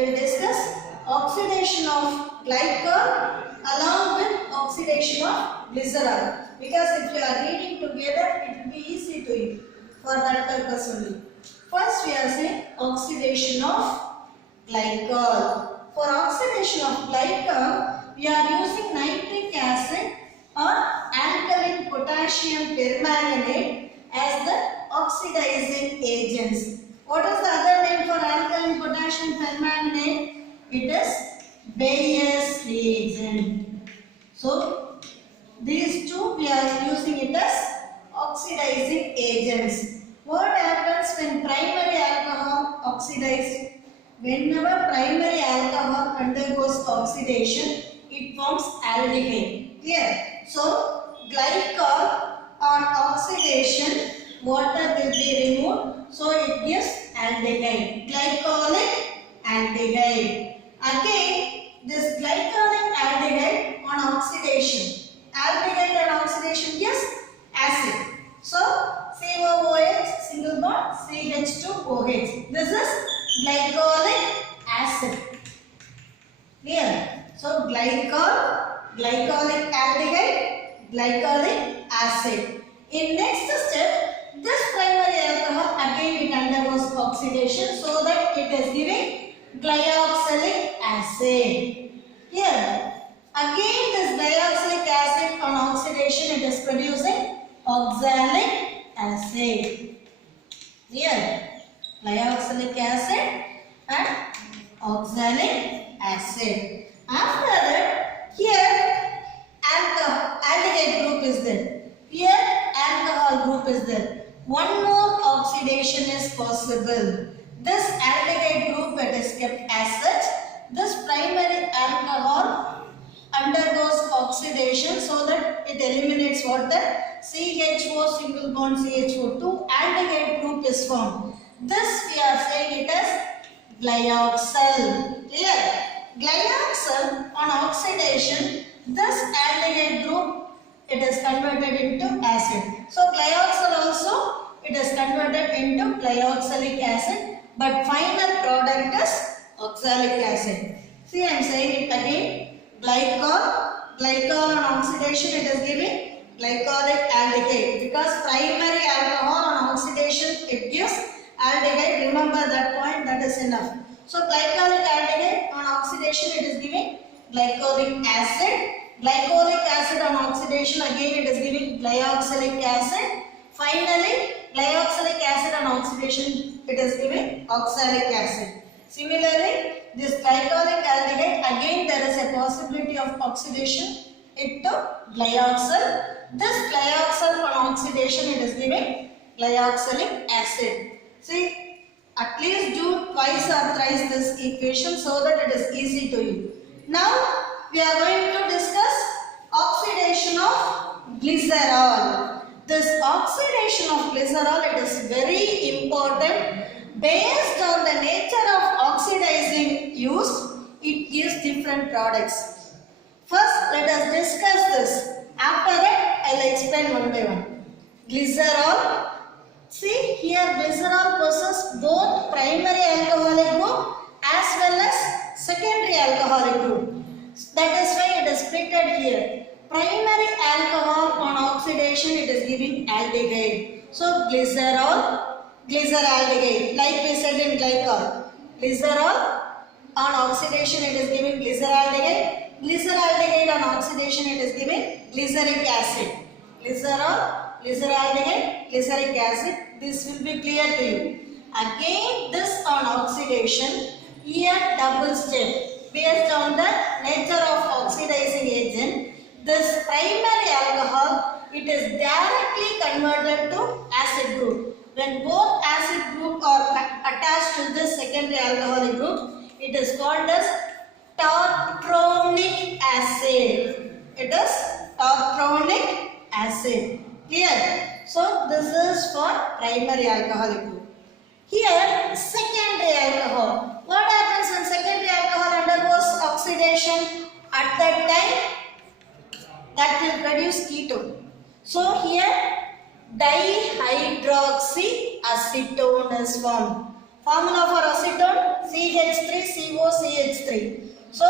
we will discuss oxidation of glycol along with oxidation of glycerol. Because if you are reading together, it will be easy to you for that purpose only. First, we are saying oxidation of glycol. For oxidation of glycol, we are using nitric acid or alkaline potassium permanganate as the oxidizing agents. What is the other name for alkaline potassium permanganate? It is Bayer's reagent. So, these two we are using it as oxidizing agents. What happens when primary alcohol oxidizes? Whenever primary alcohol undergoes oxidation, it forms aldehyde. Clear? So, glycol on oxidation, water will be removed. So, it gives aldehyde. Glycolic aldehyde. Again, this glycolic aldehyde on oxidation. Aldehyde on oxidation gives acid. So, COOH, single bond, CH2OH. This is glycolic acid. Clear? So, glycolic aldehyde, glycolic acid. In next step, this primary alcohol again it undergoes oxidation so that it is giving glyoxylic acid. Here, again this glyoxylic acid on oxidation it is producing oxalic acid. Here, glyoxylic acid and oxalic acid. After that, here aldehyde group is there. Here alcohol group is there. One more oxidation is possible. This aldehyde group it is kept as such. This primary alcohol undergoes oxidation so that it eliminates water. CHO single bond CHO2 aldehyde group is formed. This we are saying it as glyoxal. Clear? Glyoxal on oxidation, this aldehyde group it is converted into acid. So glyoxal also it is converted into glyoxylic acid, but final product is oxalic acid. See, I am saying it again. Glycol on oxidation it is giving glycolic aldehyde because primary alcohol on oxidation it gives aldehyde. Remember that point, that is enough. So glycolic aldehyde on oxidation it is giving glycolic acid. Glycolic acid on oxidation again it is giving glyoxylic acid. Finally, glyoxylic acid on oxidation it is giving oxalic acid. Similarly, this glycolic aldehyde again there is a possibility of oxidation into glyoxal. This glyoxal on oxidation it is giving glyoxylic acid. See, at least do twice or thrice this equation so that it is easy to you. Now, we are going to discuss oxidation of glycerol. This oxidation of glycerol it is very important. Based on the nature of oxidizing used, it gives different products. First, let us discuss this. After that, I will explain one by one. Glycerol. See, here glycerol possesses both primary alcoholic group as well as secondary alcoholic group. That is why it is splitted here. Primary alcohol on oxidation it is giving aldehyde. So glycerol, glyceraldehyde, like we said in glycol. Glycerol on oxidation it is giving glyceraldehyde. Glyceraldehyde on oxidation it is giving glyceric acid. Glycerol, glyceraldehyde, glyceric acid. This will be clear to you. Again this on oxidation, here double step. Based on the nature of oxidizing agent, this primary alcohol it is directly converted to acid group. When both acid group are attached to this secondary alcoholic group, it is called as tartronic acid. It is tartronic acid. Clear? So this is for primary alcoholic group. Here secondary alcohol. What happens when secondary alcohol undergoes oxidation? At that time that will produce ketone. So here dihydroxy acetone is formed. Formula for acetone CH3COCH3. So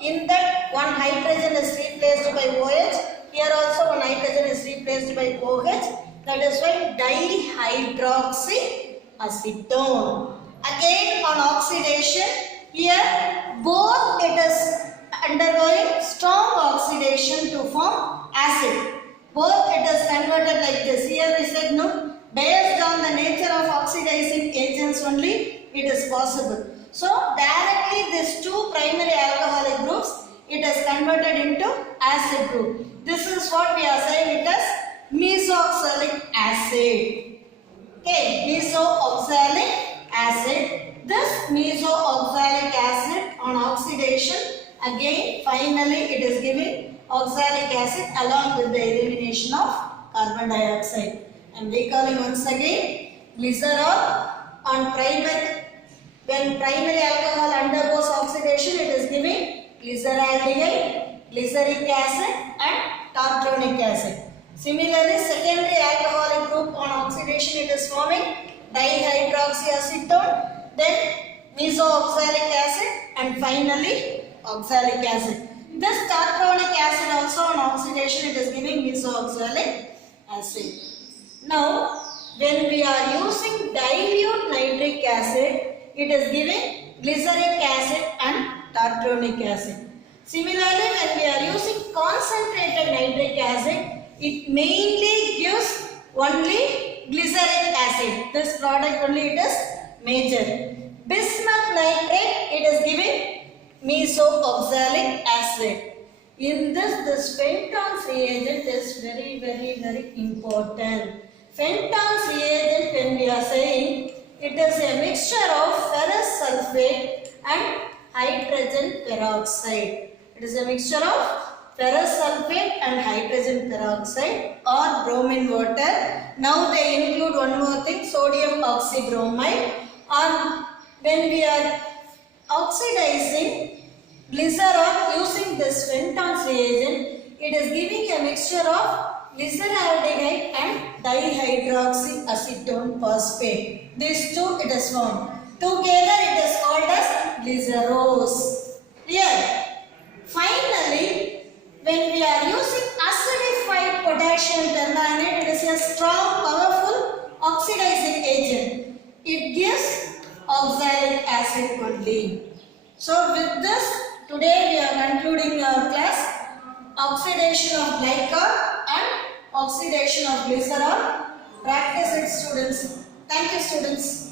in that one hydrogen is replaced by OH. Here also one hydrogen is replaced by OH. That is why dihydroxyacetone. Again on oxidation, here both it is undergoing strong oxidation to form acid. Both it is converted like this. Here we said no, based on the nature of oxidizing agents only it is possible. So directly these two primary alcoholic groups it is converted into acid group. This is what we are saying it as mesoxalic acid. Okay, mesoxalic acid. This mesoxalic acid on oxidation again finally it is giving oxalic acid along with the elimination of carbon dioxide. I am recalling once again, glycerol on when primary alcohol undergoes oxidation it is giving glyceraldehyde, glyceric acid and tartronic acid. Similarly, secondary alcoholic group on oxidation it is forming dihydroxyacetone, then mesoxalic acid and finally oxalic acid. This tartronic acid also on oxidation it is giving mesoxalic acid. Now when we are using dilute nitric acid it is giving glyceric acid and tartronic acid. Similarly when we are using concentrated nitric acid it mainly gives only glyceric acid. This product only it is major. Bismuth nitrate it is giving mesoxalic acid. In this Fenton's reagent is very important. Fenton's reagent when we are saying it is a mixture of ferrous sulfate and hydrogen peroxide. It is a mixture of ferrous sulfate and hydrogen peroxide or bromine water. Now they include one more thing, sodium oxybromide. And when we are oxidizing glycerol using this Fenton's reagent, it is giving a mixture of glyceraldehyde and dihydroxyacetone phosphate. These two it is formed. Together it is called as glycerose. Clear? Finally, when we are using acidified potassium permanganate, it is a strong, powerful oxidizing agent. It gives oxalic acid only. So with this, today we are concluding our class. Oxidation of glycol and oxidation of glycerol. Practice it, students. Thank you, students.